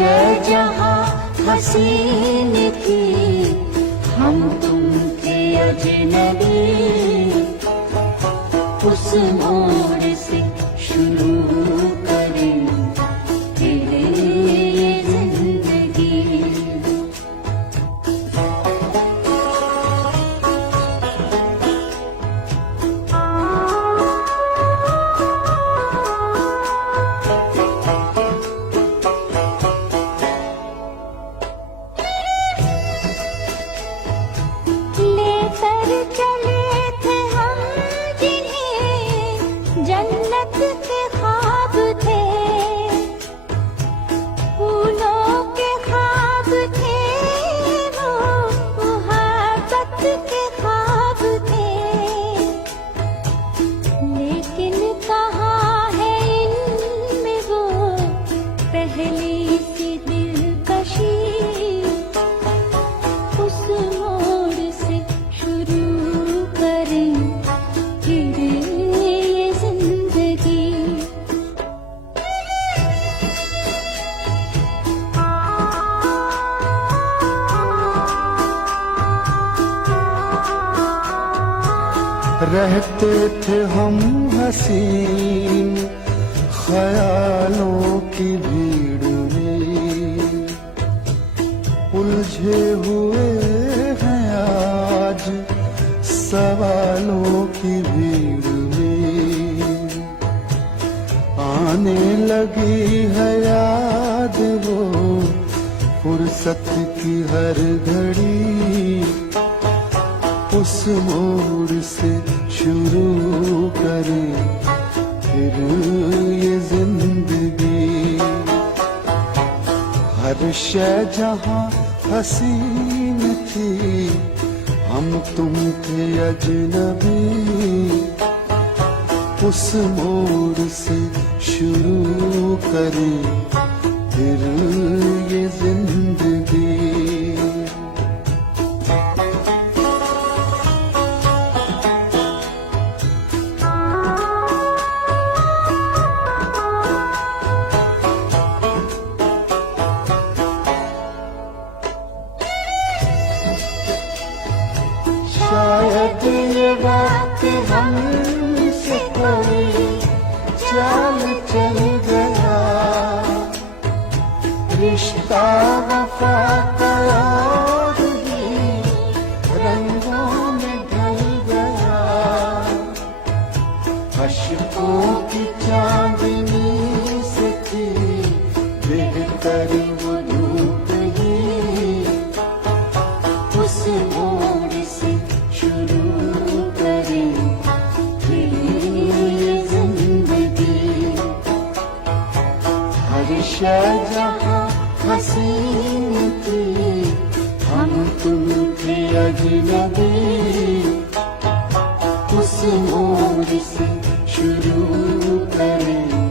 जहाँ हसीन थी, हम तुम थे अजनबी। उस मोड़ से शुरू करें फिर ये जिंदगी। जन्नत के ख्वाब थे, फूलों के ख्वाब थे, वो मोहब्बत के ख्वाब थे। लेकिन कहाँ है इनमें वो पहली सी दिलकशी। उस मोड़ से शुरू करें फिर रहते थे हम हसीन ख्यालों की भीड़ में, उलझे हुए हैं आज सवालों की भीड़ में। आने लगी है याद वो फुर्सत की हर घड़ी। उस मोड़ से शुरू करें फिर ये जिंदगी। हर शय जहाँ हसीन थी, हम तुम थे अजनबी। उस मोड़ से शुरू करें फिर ये जिंदगी। शायद ये वक्त हमसे कोई चाल चल गया, रिश्ता वफा का और ही रंगों में ढल गया। अश्कों की चांदनी से थी बेहतर वो धूप ही। उस मोड़ से शुरू करें फिर ये जिंदगी। हर शय जहाँ हसीन थी, हम तुम थे अजनबी। उस मोड़ से शुरू करें